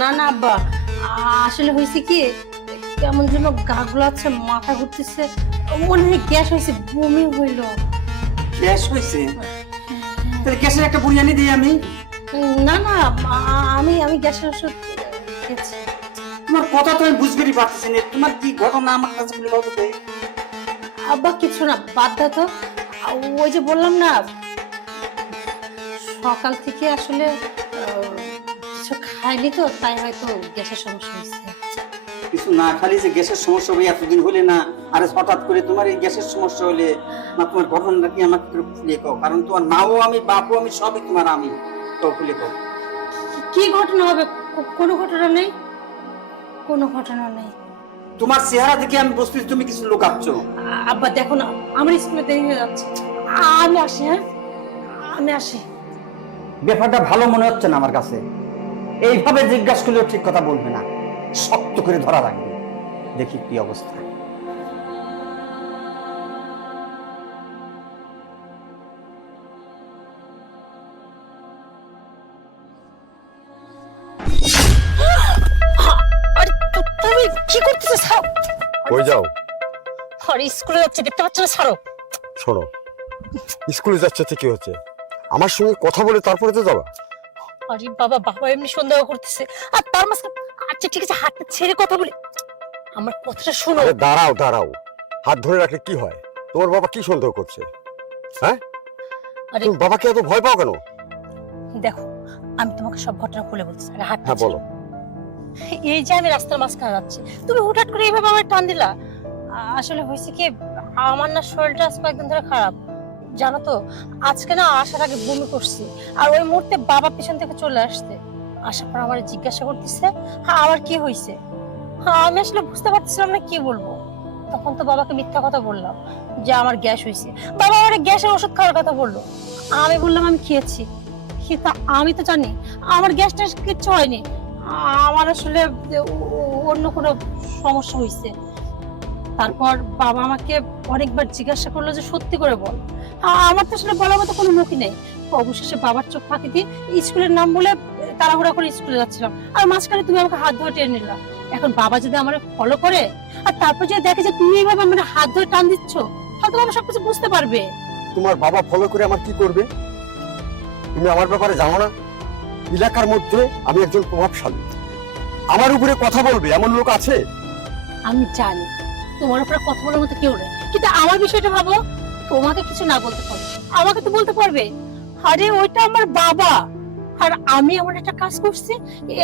না না আব্বা, আসলে হয়েছে কি, কেমন যেন গা গুলাচ্ছে, মাথা ঘুরতেছে, মনে হয় গ্যাস হয়েছে, বমি হইল। গ্যাস হয়েছে? তাহলে গ্যাসের একটা বুড়িয়ানি দিই আমি। না না, আমি গ্যাসের ওষুধ খেয়েছি। তোমার কথা তো আমি বুঝতেই পারতেছি না, তোমার কি ঘটনা আমার কাছে বলে বলতো তো? আব্বা কিছু না, বাদ দাও তো। ওই যে বললাম না, সকাল থেকে আসলে কিছু খাইনি তো, তাই হয়তো গ্যাসের সমস্যা হয়েছে। কিছু না খালি যে গ্যাসের সমস্যা হবে এতদিন হলে না, আরে হঠাৎ করে তোমার এই গ্যাসের সমস্যা হলে না, তোমার ঘটনাটা কি আমাকে একটু খুলে কও, কারণ তোমার মাও আমি, বাপও আমি, সবই তোমার আমি। তো খুলে কও কি ঘটনা হবে? কোনো ঘটনা নেই, কোনো ঘটনা নেই। তোমার চেহারা দেখে আমি বুঝতেছি তুমি কিছু লুকাচ্ছ। আব্বা দেখো না, আমার স্কুলে দেরি হয়ে যাচ্ছে, আমি আসি। হ্যাঁ, আমি আসি। ব্যাপারটা ভালো মনে হচ্ছে না আমার কাছে। এইভাবে জিজ্ঞাসা করলেও ঠিক কথা বলবে না, শক্ত করে ধরা লাগবে। দেখি কি অবস্থা। আরে তুমি কি করতেছো? ছাড়ো। কই যাও? আরে স্কুলে যাচ্ছে, দেখতে পাচ্ছ না? ছাড়ো। শোনো, স্কুলে যাচ্ছে তো কি হচ্ছে? আমার সঙ্গে কথা বলে তারপরে তো যাবা। আরে বাবা, বাবা এমনি সন্দেহ করতেছে, আর তার মাঝখানে আচ্ছা ঠিক আছে, হাতটা ছেড়ে কথা বলি, আমার কথাটা শোনো। আরে দাঁড়াও দাঁড়াও, হাত ধরে রাখলে কি হয়? তোমার বাবা কি সন্দেহ করছে? হ্যাঁ, আরে তুমি বাবাকে এত ভয় পাও কেন? দেখো, আমি তোমাকে সব ঘটনা খুলে বলছি। আরে হাতটা হ্যাঁ বলো। এই যে আমি রাস্তার মাঝখানে যাচ্ছি, তুমি হুটহাট করে এইভাবে আমার টান দিলা। আসলে হয়েছে কি, আমার না শরীরটা আজ কয়েকদিন ধরে খারাপ, জানো তো। আজকে না আসার আগে বমি করছি, আর ওই মুহূর্তে বাবা পিছন থেকে চলে আসছে, আসার পর আমার জিজ্ঞাসা করতেছে হ্যাঁ আমার কি হয়েছে। হ্যাঁ, আমি আসলে বুঝতে পারছিলাম না কি বলবো। তখন তো বাবাকে মিথ্যা কথা বললাম যে আমার গ্যাস হয়েছে। বাবা আমার গ্যাসের ওষুধ খাওয়ার কথা বললো, আমি বললাম আমি খেয়েছি, কিন্তু আমি তো জানি আমার গ্যাসটা কিচ্ছু হয়নি, আমার আসলে অন্য কোনো সমস্যা হয়েছে। তারপর বাবা আমাকে অনেকবার জিজ্ঞাসা করলো যে সত্যি করে বল। আমার তো আসলে বলার মতো কোনো মুখই নেই। অবশেষে বাবার চোখ ফাঁকি দিয়ে স্কুলের নাম বলে তাড়াহুড়া করে স্কুলে যাচ্ছিলাম, আর মাঝখানে তুমি আমাকে হাত ধরে টেনে নিলা। এখন বাবা যদি আমার ফলো করে আর তারপর যদি দেখে যে তুমি এইভাবে আমার হাত ধরে টান দিচ্ছ, তাহলে বাবা সবকিছু বুঝতে পারবে। তোমার বাবা ফলো করে আমার কি করবে? তুমি আমার ব্যাপারে জানো না? এলাকার মধ্যে আমি একজন প্রভাবশালী, আমার উপরে কথা বলবে এমন লোক আছে? আমি জানি তোমার উপরে কথা বলার মতো কেউ নেই, কিন্তু আমার বিষয়টা ভাবো, তোমাকে কিছু না বলতে পারবে, আমাকে তো বলতে পারবে। আরে ওইটা আমার বাবা, আর আমি এমন একটা কাজ করছি,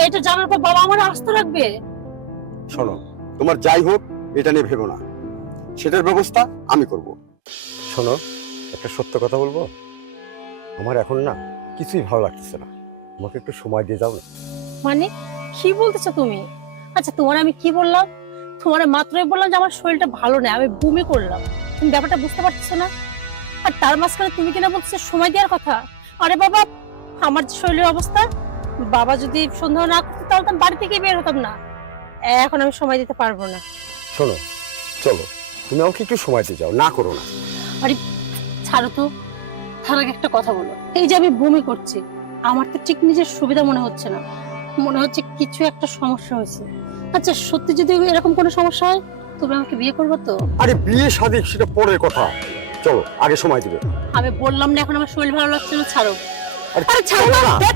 এটা জানার পর বাবা আমার আস্থ রাখবে। শোনো, তোমার যাই হোক এটা নিয়ে ভেবো না, সেটার ব্যবস্থা আমি করব। শোনো, একটা সত্য কথা বলবো, আমার এখন না কিছুই ভালো লাগতেছে না, আমাকে একটু সময় দিয়ে যাও না। মানে কি বলতেছো তুমি? আচ্ছা তোমার আমি কি বললাম? তোমার মাত্রই বললাম যে আমার শরীরটা ভালো নেই, আমি বমি করলাম, তুমি ব্যাপারটা বুঝতে পারছো না? আর তার মাঝখানে তুমি কিনা বলছো সময় দেওয়ার কথা। আরে বাবা, আমার যে শরীরের অবস্থা, বাবা যদি সন্দেহ না করতো তাহলে তো আমি বাড়ি থেকে বের হতাম না। এখন আমি সময় দিতে পারবো না। শোনো, চলো, তুমি আমাকে একটু সময় দিয়ে যাও, না করো না। আরে ছাড়ো তো, তার আগে একটা কথা বলো। এই যে আমি বমি করছি, আমার তো ঠিক নিজের সুবিধা মনে হচ্ছে না, মনে হচ্ছে কিছু একটা সমস্যা হয়েছে। আচ্ছা সত্যি যদি এরকম কোনো সমস্যা হয়, তুমি আমাকে বিয়ে করবে তো? আরে বিয়ে শাদী সেটা পরের কথা, চলো আগে সময় দিবে। আমি বললাম না এখন আমার শরীর ভালো লাগছে না, ছাড়ো। আরে আরে ছাড়ো চলো না, না।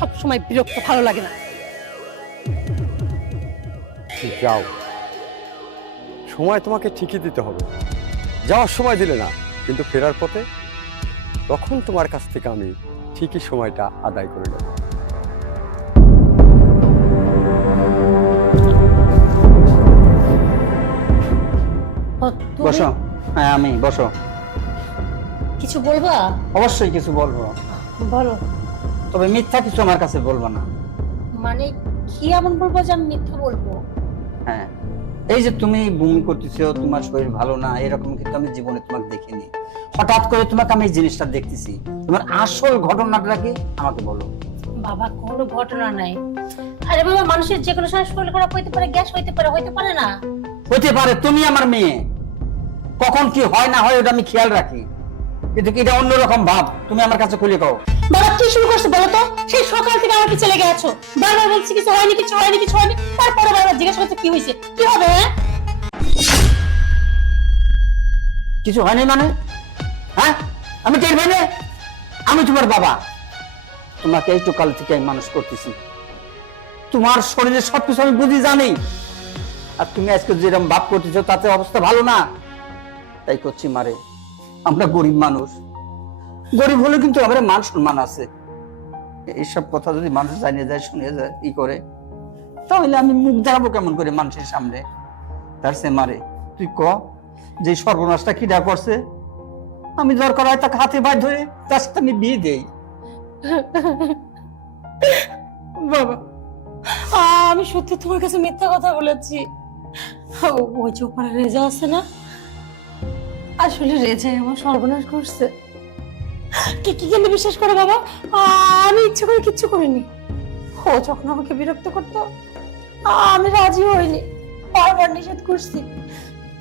সব সময় বিরক্ত, ভালো লাগে না। যাও, সময় তোমাকে ঠিকই দিতে হবে, যাওয়ার সময় দিলে না, কিন্তু ফেরার পথে তখন তোমার কাছ থেকে আমি ঠিকই সময়টা আদায় করে নেব। তুমি বসো। হ্যাঁ আমি, বসো। কিছু বলবা? অবশ্যই কিছু বলবো, বলো। তবে মিথ্যা কিছু আমার কাছে বলবো না। মানে কি এমন বলবো যে আমি মিথ্যা বলবো? হ্যাঁ, এই যে তুমি বমি করতেছো, তোমার শরীর ভালো না, এরকম কিন্তু আমি জীবনে তোমাকে দেখিনি। হঠাৎ করে তোমাকে আমি এই জিনিসটা দেখতেছি, তোমার আসল ঘটনাটা কি আমাকে বলো। বাবা কোনো ঘটনা নাই। আরে বাবা, মানুষের যে কোনো সময় শরীর খারাপ হইতে পারে, গ্যাস হইতে পারে, হইতে পারে না? হতে পারে, তুমি আমার মেয়ে, কখন কি হয় না হয় ওটা আমি খেয়াল রাখি, কিন্তু এটা অন্যরকম ভাব। তুমি আমার কাছে খুলে কও। বাবা কি শুরু করছে বলো তো? সেই সকাল থেকে আমার পিছে লেগে আছো, বারবার বলছি কিছু হয়নি কিছু হয়নি কিছু হয়নি, তারপরে বারবার জিজ্ঞাসা করছো কি হয়েছে কি হবে। হ্যাঁ কিছু হয়নি মানে? হ্যাঁ, আমি টের পাই না? আমি তোমার বাবা, তোমাকে একটু কাল থেকে আমি মানুষ করতেছি, তোমার শরীরের সবকিছু আমি বুঝি জানি। আর তুমি আজকে যেরকম ভাব করতেছো তাতে অবস্থা ভালো না, তাই করছি মারে। আমরা গরিব মানুষ, গরিব হলে কিন্তু আমার মান সম্মান আছে। এইসব কথা যদি মানুষ জানিয়ে যায় শুনে যায় ই করে, তাহলে আমি মুখ দেখাবো কেমন করে মানুষের সামনে? তার সে মারে তুই ক যে সর্বনাশটা কিডা করছে, আমি দরকার হয় তাকে হাতে পায়ে ধরে তার সাথে আমি বিয়ে দেই। বাবা আমি সত্যি তোমার কাছে মিথ্যা কথা বলেছি। ওই যে উপরে রেজা আছে না, আসলে রেজা আমার সর্বনাশ করছে। কি কি কিন্তু বিশ্বাস করে বাবা, আমি ইচ্ছে করে কিচ্ছু করিনি। ও যখন আমাকে বিরক্ত করতো আমি রাজি হইনি, বারবার নিষেধ করছি,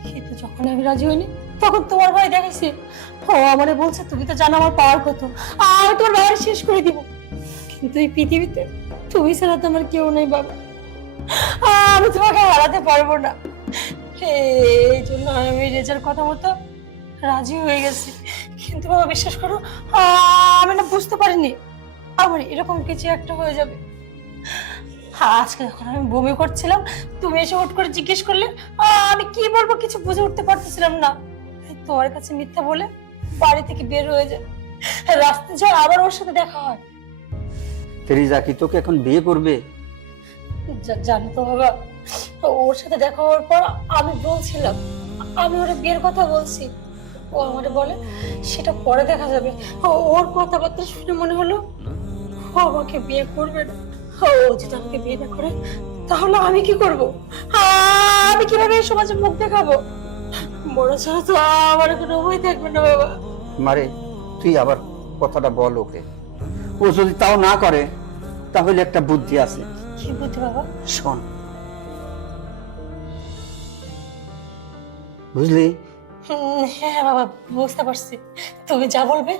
কিন্তু যখন আমি রাজি হইনি তখন তোমার ভাই দেখাইছে। ও আমারে বলছে তুমি তো জানো আমার পাওয়ার কত, আমি তোমার ভাইয়ের শেষ করে দিব। কিন্তু এই পৃথিবীতে তুমি ছাড়া তো আমার কেউ নেই বাবা, আমি তোমাকে হারাতে পারবো না। এই জন্য আমি রেজার কথা মতো রাজি হয়ে গেছি। কিন্তু বাবা বিশ্বাস করো আমি না বুঝতে পারিনি আমার এরকম কিছু একটা হয়ে যাবে। আজকে যখন আমি বমি করছিলাম তুমি এসে হুট করে জিজ্ঞেস করলে, আমি কি বলবো কিছু বুঝে উঠতে পারতেছিলাম না। তোমার কাছে মিথ্যা বলে বাড়ি থেকে বের হয়ে যায়, রাস্তায় যায় আবার ওর সাথে দেখা হয়। ফেরিজা কি তোকে এখন বিয়ে করবে? জানো তো বাবা, ওর সাথে দেখা হওয়ার পর আমি বলছিলাম আমি ওর বিয়ের কথা বলছি, ও আমাকে বলে সেটা পরে দেখা যাবে। ওর কথাবার্তা শুনে মনে হলো ও আমাকে বিয়ে করবে না। ও যদি আমাকে বিয়ে না করে তাহলে আমি কি করব? আমি কিভাবে এই সমাজে মুখ দেখাবো? বড় ছাড়া তো আমার কোনো উপায় থাকবে না বাবা। মারে তুই আবার কথাটা বল ওকে, ও যদি তাও না করে তাহলে একটা বুদ্ধি আছে। কি বুদ্ধি বাবা? শোন, বুঝলি? হ্যাঁ বাবা বুঝতে পারছি, তুমি যা বলবে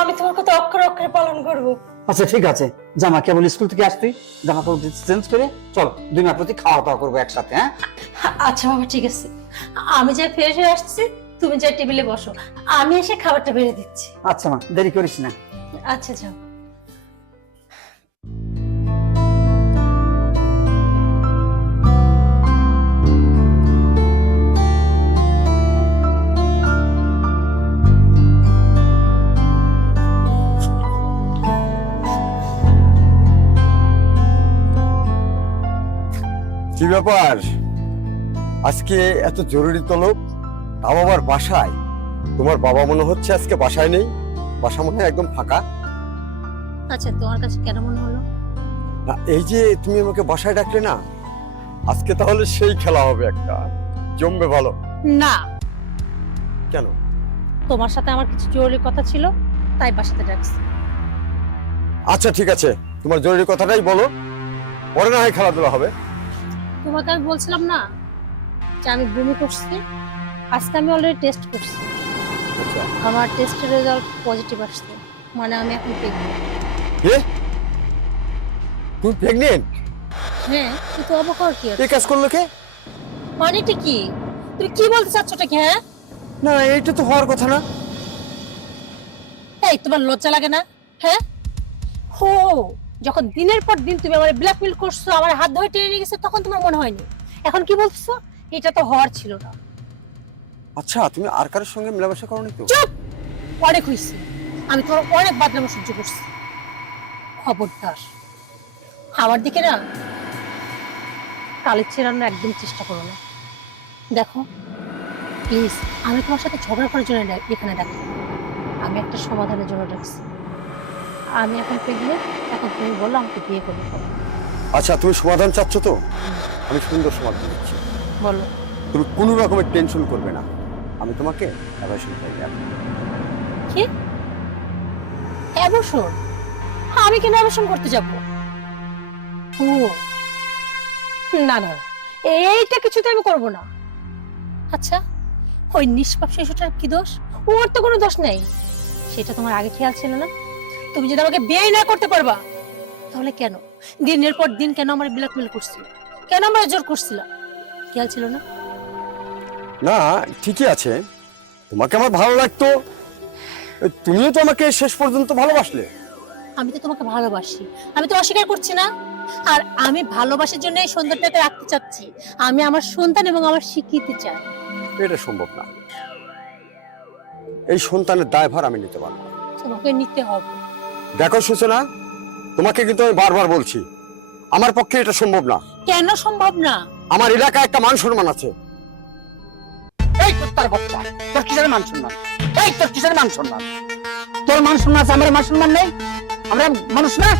আমি তোমার কথা অক্ষরে অক্ষরে পালন করব। আচ্ছা ঠিক আছে, জামা কেবল স্কুল থেকে আসতে জামা কাপড় চেঞ্জ করে চল, দুই মাস প্রতি খাওয়া দাওয়া করবো একসাথে। হ্যাঁ আচ্ছা বাবা ঠিক আছে, আমি যাই ফ্রেশ হয়ে আসছি, তুমি যাই টেবিলে বসো, আমি এসে খাবারটা বেড়ে দিচ্ছি। আচ্ছা মা, দেরি করিস না। আচ্ছা যাও। কি ব্যাপার আজকে এত জরুরি তলব, তাও আবার বাসায়? তোমার বাবা মনে হচ্ছে আজকে বাসায় নেই, বাসা মনে হয় একদম ফাঁকা। আচ্ছা তোমার কাছে কেন মনে হলো? না এই যে তুমি আমাকে বাসায় ডাকলে না, আজকে তাহলে সেই খেলা হবে একটা, জমবে ভালো। না কেন? তোমার সাথে আমার কিছু জরুরি কথা ছিল তাই বাসাতে ডাকছি। আচ্ছা ঠিক আছে, তোমার জরুরি কথাটাই বলো, পরে না হয় খেলাধুলা হবে। তোমাকে আমি বলছিলাম না যে আমি বমি করছি, আজকে আমি অলরেডি টেস্ট করছি, আচ্ছা আমার টেস্টের রেজাল্ট পজিটিভ আসছে, মানে আমি এখন প্রেগন্যান্ট। কে? তুমি প্রেগনেন্ট? হ্যাঁ কিন্তু অবাক হওয়ার কি আছে? এই কাজ করলো কে? মানেটা কি? তুমি কি বলতে চাচ্ছ কি? হ্যাঁ না এইটা তো হওয়ার কথা না। এই তোমার লজ্জা লাগে না? হ্যাঁ হো, যখন দিনের পর দিন তুমি আমার ব্ল্যাকমেল করছো, আমার হাত ধরে টেনে নিয়ে গেছো, তখন তোমার মনে হয়নি, এখন কি বলছো এটা তো হওয়ার ছিল না। আচ্ছা তুমি আর কারোর সঙ্গে মেলামেশা করোনি তো? চুপ, অনেক হয়েছে, আমি তোমার অনেক বদনাম সহ্য করছি। খবরদার আমার দিকে না কালের ছেড়ানোর একদম চেষ্টা করো না। দেখো প্লিজ, আমি তোমার সাথে ঝগড়া করার জন্য এখানে ডাকি, আমি একটা সমাধানের জন্য ডাকছি। আমি এখন প্রেগনেন্ট, এখন তুমি বলো আমাকে বিয়ে করবে কবে? আচ্ছা তুমি সমাধান চাচ্ছ তো, আমি সুন্দর সমাধান দিচ্ছি। বলো। তুমি কোনো রকমের টেনশন করবে না, আমি তোমাকে অ্যাবর্শন করিয়ে দেব। কি অ্যাবর্শন? আমি কেন অ্যাবর্শন করতে যাব? ও না না, এইটা কিছুতে আমি করব না। আচ্ছা ওই নিষ্পাপ শিশুটার কি দোষ? ওর তো কোনো দোষ নেই, সেটা তোমার আগে খেয়াল ছিল না? তুমি যদি আমাকে বিয়ে না করতে পারবা, তাহলে কেন দিনের পর দিন কেন আমার ব্ল্যাকমেল করছিল, কেন আমার জোর করছিল? খেয়াল ছিল না? না, ঠিকই আছে, তোমাকে আমার ভালো লাগতো, তুমিও তো আমাকে শেষ পর্যন্ত ভালোবাসলে। আমি তো তোমাকে ভালোবাসি, আমি তো অস্বীকার করছি না। আর আমি ভালোবাসার জন্য এই সন্তানটাকে রাখতে চাচ্ছি। আমি আমার সন্তান এবং আমার স্বীকৃতি চাই। এটা সম্ভব না, এই সন্তানের দায়ভার আমি নিতে পারবো না। তোমাকে নিতে হবে। দেখো সূচনা, তোমাকে কিন্তু আমি বারবার বলছি, আমার পক্ষে এটা সম্ভব না। কেন সম্ভব না? আমার এলাকায় একটা মান সম্মান আছে। এই কুত্তার বাচ্চা, তোর কিসের মান সম্মান? এই তোর কিসের মান সম্মান? তোর মান সম্মান আছে, আমার মান সম্মান নেই? আমরা মানুষ না?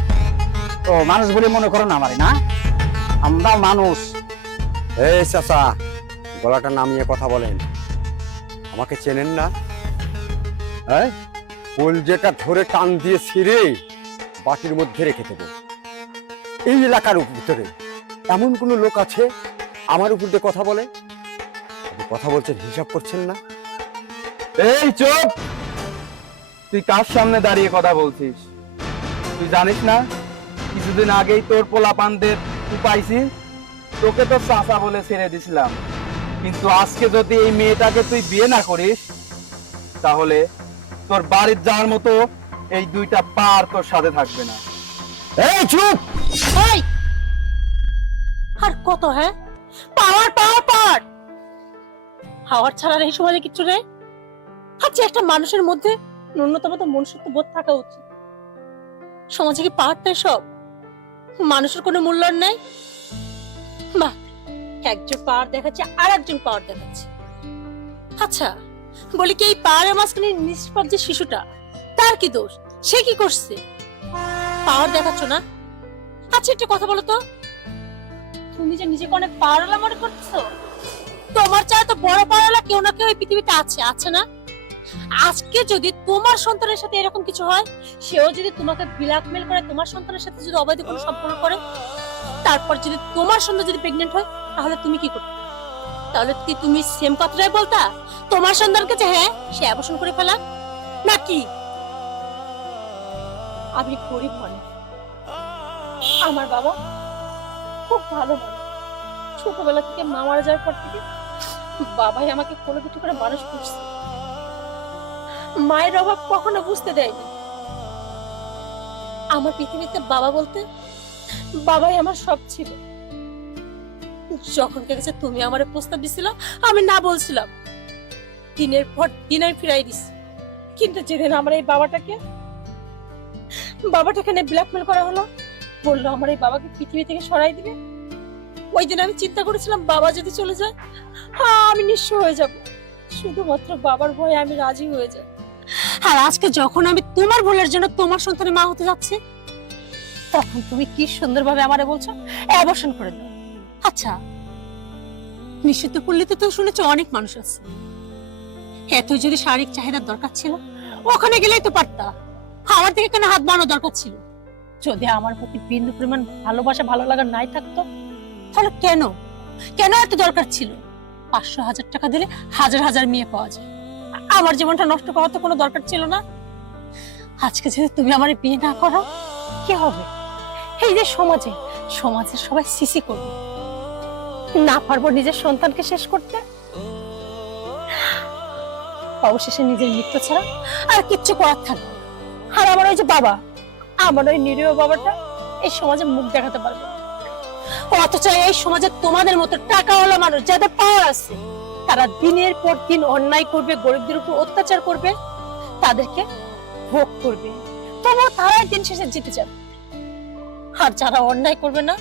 ও মানুষ বলে মনে করো না আমারে, না? আমরা মানুষ। এই চাচা, গলাটা নামিয়ে কথা বলেন। আমাকে চেনেন না? হ্যাঁ, কলজেটা ধরে টান দিয়ে ছিঁড়ে বাটির মধ্যে রেখে দেবো। এই এলাকার ভিতরে এমন কোন লোক আছে আমার উপর দিয়ে কথা বলে? আপনি কথা বলছেন, হিসাব করছেন না? এই চুপ! তুই কার সামনে দাঁড়িয়ে কথা বলছিস? তুই জানিস না কিছুদিন আগেই তোর পোলাপানদের তুই পাইছি? তোকে তো চাচা বলে ছেড়ে দিছিলাম, কিন্তু আজকে যদি এই মেয়েটাকে তুই বিয়ে না করিস, তাহলে তোর বাড়ির যাওয়ার মতো এই দুইটা পা আর তোর সাথে থাকবে না। এই চুপ! এই আর কত? হ্যাঁ, পাওয়ার পাওয়ার পাওয়ার পাওয়ার ছাড়া এই সমাজে কিচ্ছু নেই। আচ্ছা, একটা মানুষের মধ্যে ন্যূনতম তো মনুষ্যত্ব বোধ থাকা উচিত। সমাজে কি পাওয়ারটাই সব? মানুষের কোনো মূল্যায়ন নেই? বাহ, একজন পাওয়ার দেখাচ্ছে আর একজন পাওয়ার দেখাচ্ছে। আচ্ছা বলি কি, এই পাওয়ারের মাঝখানে নিষ্পাপ যে শিশুটা, তার কি দোষ? সে কি করছে? পাওয়ার দেখাচ্ছ না? আচ্ছা একটা কথা বলো তো, তুমি যে নিজেকে অনেক পাওয়ারওয়ালা মনে করছো, তোমার চাই তো বড় পাওয়ারওয়ালা কেউ না কেউ এই পৃথিবীতে আছে, আছে না? আজকে যদি তোমার সন্তানের সাথে এরকম কিছু হয়, সেও যদি তোমাকে ব্ল্যাকমেল করে, তোমার সন্তানের সাথে যদি অবৈধ কোনো সম্পর্ক করে, তারপর যদি তোমার সন্তান যদি প্রেগনেন্ট হয়, তাহলে তুমি কি করতে? তাহলে কি তুমি সেম কথাটাই বলতা তোমার সন্তানকে যে হ্যাঁ সে অ্যাবর্শন করে ফেলা? নাকি? আমি গরিব মানুষ, আমার বাবা খুব ভালো মানুষ। ছোটবেলা থেকে মা মারা যাওয়ার পর থেকে বাবাই আমাকে কোলে পিঠে করে মানুষ করছে। মায়ের অভাব কখনো বুঝতে দেয়নি। আমার পৃথিবীতে বাবা বলতে বাবাই আমার সব ছিল। যখন কাছে তুমি আমারে প্রস্তাব দিছিল, আমি না বলছিলাম। দিনের পর দিন আমি ফিরাই দিছি। কিন্তু যেদিন আমার এই বাবাটাকে নিয়ে ব্ল্যাকমেল করা হলো, বললো আমার এই বাবাকে পৃথিবী থেকে সরাই দিবে, ওই দিন আমি চিন্তা করেছিলাম বাবা যদি চলে যায়, আমি নিঃস্ব হয়ে যাব। শুধুমাত্র বাবার ভয়ে আমি রাজি হয়ে যাই। আর আজকে যখন আমি তোমার ভুলের জন্য তোমার সন্তানের মা হতে যাচ্ছি, তখন তুমি কি সুন্দরভাবে আমারে বলছো অ্যাবর্শন করে দাও। আচ্ছা, নিষিদ্ধ পল্লীতে তো শুনেছো অনেক মানুষ আছে। এতই যদি শারীরিক চাহিদার দরকার ছিল, ওখানে গেলেই তো পারতা। আমার থেকে কেন হাত বাড়ানো দরকার ছিল? যদি আমার প্রতি বিন্দু পরিমাণ ভালোবাসা ভালো লাগা নাই থাকতো, তাহলে কেন এত দরকার ছিল? 500,000 টাকা দিলে হাজার হাজার মেয়ে পাওয়া যায়। আমার জীবনটা নষ্ট করার তো কোনো দরকার ছিল না। আজকে যদি তুমি আমার বিয়ে না করো, কি হবে? এই যে সমাজের সবাই সিসি করবে। না পারবো নিজের সন্তানকে শেষ করতে, অবশেষে নিজের মৃত্যু ছাড়া আর কিচ্ছু করার থাকবে। আর আমার ওই যে বাবা, আমার ওই নিরীহ বাবাটা এই সমাজে মুখ দেখাতে পারবে। অথচ এই সমাজে তোমাদের মতো টাকাওয়ালা মানুষ যাদের পাওয়ার আছে, তারা দিনের পর দিন অন্যায় করবে, গরিবদের উপর অত্যাচার করবে, তাদেরকে ভোগ করবে, তবুও তারা দিন শেষে জিতে যাবে। আর যারা অন্যায় করবে না,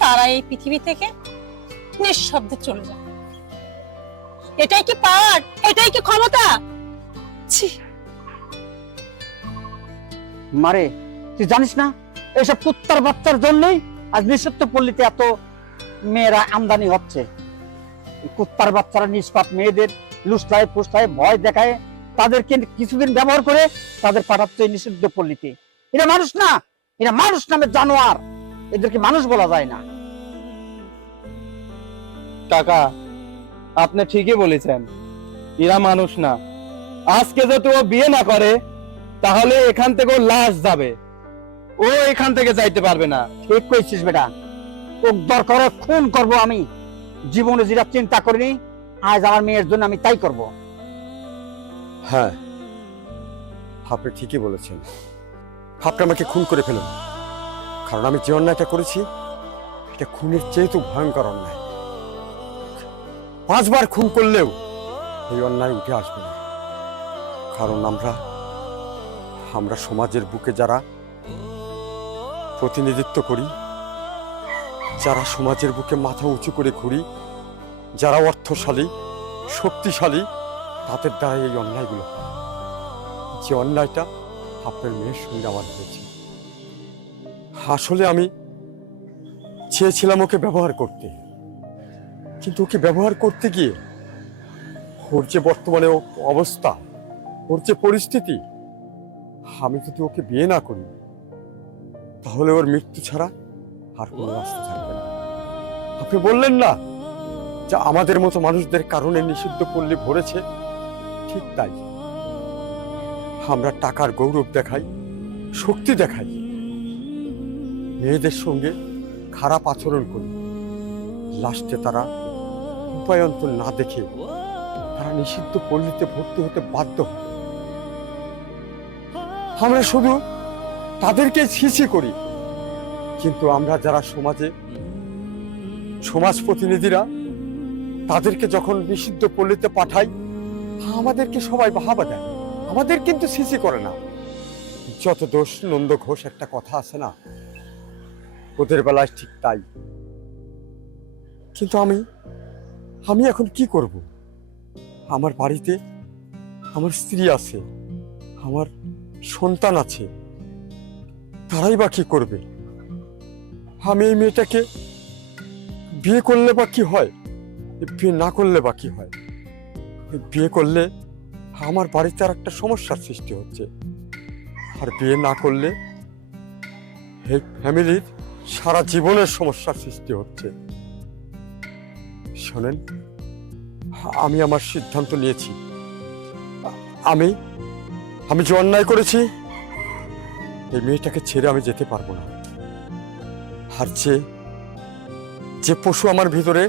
তারা এই পৃথিবী থেকে নিঃশব্দে চলে যাবে। এটাই কি পাওয়ার? এটাই কি ক্ষমতা? ছি! মারে, তুই জানিস না এইসব কুত্তার বাচ্চার জন্যই আজ নিঃস্ব পল্লীতে এত মেয়েরা আমদানি হচ্ছে। কুত্তার বাচ্চারা নিষ্পাপ মেয়েদের লুসলায় ফুসলায় ভয় দেখায়, তাদেরকে কিছুদিন ব্যবহার করে তাদের পাঠাচ্ছে নিষিদ্ধ পল্লীতে। এরা মানুষ না, এরা মানুষ নামে জানোয়ার। এদেরকে মানুষ বলা যায় না। কাকা, আপনি ঠিকই বলেছেন, এরা মানুষ না। আজকে যদি ও বিয়ে না করে, তাহলে এখান থেকে ওর লাশ যাবে, ও এখান থেকে যাইতে পারবে না। ঠিক কইছিস বেটা, তোর দরকার খুন করব আমি। জীবনে যেটা চিন্তা করিনি, আজ আমার মেয়ের জন্য আমি তাই করব। হ্যাঁ, আপনি ঠিকই বলেছেন। আপনি আমাকে খুন করে ফেলুন, কারণ আমি যে অন্যায়টা করেছি এটা খুনের চেয়ে তো ভয়ঙ্কর অন্যায়। 5 বার খুন করলেও এই অন্যায় উঠে আসবে না, কারণ আমরা সমাজের বুকে যারা প্রতিনিধিত্ব করি, যারা সমাজের বুকে মাথা উঁচু করে ঘুরি, যারা অর্থশালী শক্তিশালী, তাদের দ্বারা এই অন্যায়গুলো হয়। যে অন্যায়টা আপনার মেয়ের সঙ্গে আমার হয়েছে, আসলে আমি চেয়েছিলাম ওকে ব্যবহার করতে, কিন্তু ওকে ব্যবহার করতে গিয়ে ওর যে বর্তমানে অবস্থা, ওর যে পরিস্থিতি, আমি যদি ওকে বিয়ে না করি তাহলে ওর মৃত্যু ছাড়া আর কোনো রাস্তা থাকবে না। আপনি বললেন না যে আমাদের মতো মানুষদের কারণে নিষিদ্ধ পল্লী ভরেছে, ঠিক তাই। আমরা টাকার গৌরব দেখাই, শক্তি দেখাই, মেয়েদের সঙ্গে খারাপ আচরণ করি, লাস্টে তারা উপায়ন্তর না দেখে তারা নিষিদ্ধ পল্লীতে ভর্তি হতে বাধ্য হয়। আমরা শুধু তাদেরকে ছিছি করি, কিন্তু আমরা যারা সমাজ প্রতিনিধিরা তাদেরকে যখন নিষিদ্ধ পল্লীতে পাঠাই, আমাদেরকে সবাই বাহাবা দেয়, আমাদের কিন্তু ছিছি করে না। যত দোষ নন্দ ঘোষ একটা কথা আছে না, ওদের বেলায় ঠিক তাই। কিন্তু আমি এখন কি করব? আমার বাড়িতে আমার স্ত্রী আছে, আমার সন্তান আছে, তারাই বা কি করবে? আমি এই মেয়েটাকে বিয়ে করলে বা কি হয়, বিয়ে না করলে বা কি হয়? বিয়ে করলে আমার বাড়িতে আর একটা সমস্যার সৃষ্টি হচ্ছে, আর বিয়ে না করলে এই ফ্যামিলির সারা জীবনের সমস্যার সৃষ্টি হচ্ছে। শোনেন, আমি আমার সিদ্ধান্ত নিয়েছি। আমি যে অন্যায় করেছি, এই মেয়েটাকে ছেড়ে আমি যেতে পারবো না। আর যে পশু আমার ভিতরে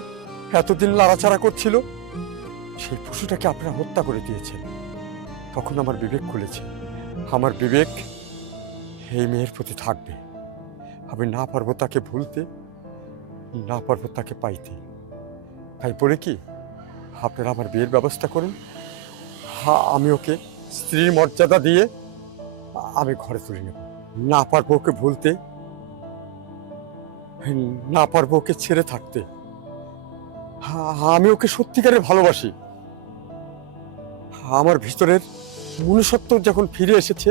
এতদিন লাড়াচাড়া করছিল, সেই পশুটাকে আপনারা হত্যা করে দিয়েছেন। তখন আমার বিবেক খুলেছে, আমার বিবেক এই মেয়ের প্রতি থাকবে। আমি না পারবো তাকে ভুলতে, না পারবো তাকে পাইতে। তাই বলে কি আপনারা আমার বিয়ের ব্যবস্থা করুন। আমি ওকে স্ত্রীর মর্যাদা দিয়ে আমি ঘরে তুলে নেব। না পারবো ওকে ভুলতে, না পারবো ওকে ছেড়ে থাকতে। আমি ওকে সত্যিকারে ভালোবাসি। আমার ভিতরের মনুষ্যত্ব যখন ফিরে এসেছে,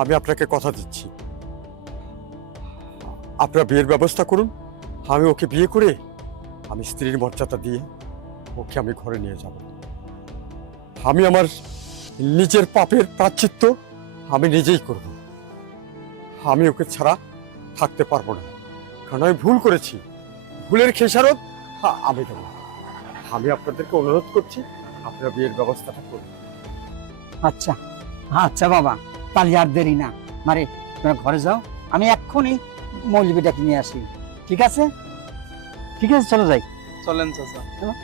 আমি আপনাকে কথা দিচ্ছি, আপনারা বিয়ের ব্যবস্থা করুন। আমি ওকে বিয়ে করে আমি স্ত্রীর মর্যাদা দিয়ে ওকে আমি ঘরে নিয়ে যাব। আমি আমার নিজের পাপের প্রায়শ্চিত্ত আমি নিজেই করব। আমি ওকে ছাড়া থাকতে পারবো না, কারণ আমি ভুল করেছি। ভুলের খেসারত আমি দেব। আমি আপনাদেরকে অনুরোধ করছি, আপনারা বিয়ের ব্যবস্থাটা করুন। আচ্ছা আচ্ছা বাবা, তাহলে আর দেরি না, মারে তোমরা ঘরে যাও, আমি এক্ষুনি মৌলবীটাকে নিয়ে আসি। ঠিক আছে, ঠিক আছে, চলো যাই। চলেন চাচা। চলো।